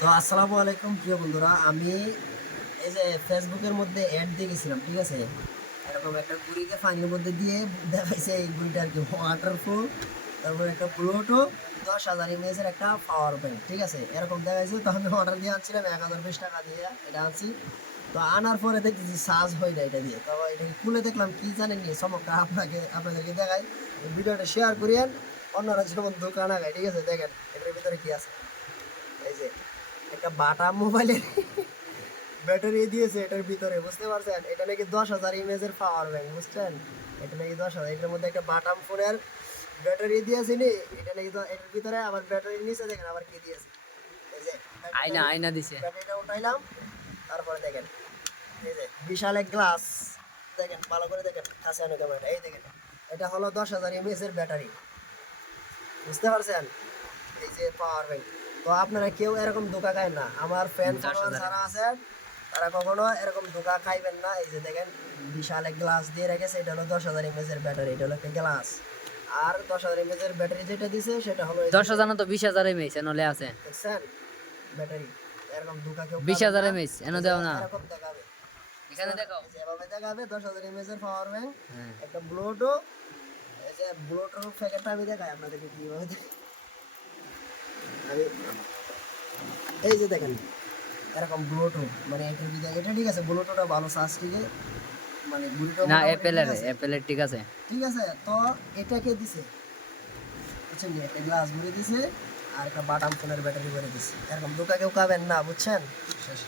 তো আসসালামু আলাইকুম প্রিয় বন্ধুরা, আমি এই যে ফেসবুকের মধ্যে অ্যাড দিয়ে গেছিলাম, ঠিক আছে। এরকম একটা ঘুড়িকে পানির মধ্যে দিয়ে দেখাইছে এই ঘুড়িটা আর কি ওয়াটারপ্রুফ, তারপরে একটা ব্লুটুথ 10,000 mAh একটা পাওয়ার ব্যাংক, ঠিক আছে, এরকম দেখাইছে। তো আমি অর্ডার দিয়ে আনছিলাম 1020 টাকা দিয়ে, এটা আনছি। তো আনার পরে দেখতেছি চার্জ হয় না এটা দিয়ে। তো এটাকে খুলে দেখলাম কি জানেন নি চমকটা, আপনাদেরকে দেখাই। ভিডিওটা শেয়ার করিয়েন, অন্যরা যেমন দোকান আগায়, ঠিক আছে। দেখেন এটার ভিতরে কি আছে। এই যে একটা বাটা মোবাইলের ব্যাটারি দিয়েছে এটার ভিতরে, বুঝতে পারছেন। এটা নাকি 10,000 mAh পাওয়ার ব্যাংক, বুঝছেন। এটা নাকি 10,000, এটার মধ্যে একটা বাটাম ফোনের ব্যাটারি দিয়েছে নি। এটা নাকি এটার ভিতরে আবার ব্যাটারির নিচে দেখেন আবার কি দিয়েছে। এই যে আয়না আয়না দিছে। ব্যাটারিটা উঠাইলাম, তারপরে দেখেন এই যে বিশাল এক গ্লাস। দেখেন ভালো করে দেখেন, কাছে আনো ক্যামেরাটা, এই দেখেন এটা হলো 10,000 mAh ব্যাটারি, বুঝতে পারছেন। এই যে পাওয়ার ব্যাংক। তো আপনারা কেউ এরকম ধোকা খায় না, আমার ফ্যান ফলোয়ার 10,000 যারা আছেন তারা কখনো এরকম ধোকা খাইবেন না। এই যে দেখেন বিশাল এক গ্লাস দিয়ে রেখেছে, এটা হলো 10,000 mAh ব্যাটারি, এটা হলো একটা গ্লাস। আর 10,000 mAh ব্যাটারি যেটা দিছে সেটা হলো এই যে 10,000 না তো 20,000 এমএইচ এনলে আছে। দেখছেন ব্যাটারি। এরকম ধোকা কেউ খাবেন 20,000 না। এমএইচ এনে এই যে দেও না। এরকম দেখাবে, এখানে দেখাও। এই যে এভাবে দেখাবে 10,000 mAh পাওয়ার ব্যাংক, হ্যাঁ। একটা ব্লুটুথ। এই যে ব্লুটুথ প্যাকেটটা আমি দেখাই আপনাদেরকে কিভাবে আমি এই যে দেখেন এরকম ব্লুটুথ, মানে এটার ভিতরে এটা ঠিক আছে, ব্লুটুথটা ভালো চার্জ টিকে, মানে ঘুড়িটা না মোটামুটি ঠিক অ্যাপেলের আছে, অ্যাপেলের ঠিক আছে। ঠিক আছে। তো এটাকে দিছে, বুঝছেন নি, একটা গ্লাস ভরে দিছে আর একটা বাটাম ফোনের ব্যাটারি ভরে দিছে। এরকম দোকা কেউ খাবেন না, বুঝছেন। শেষ।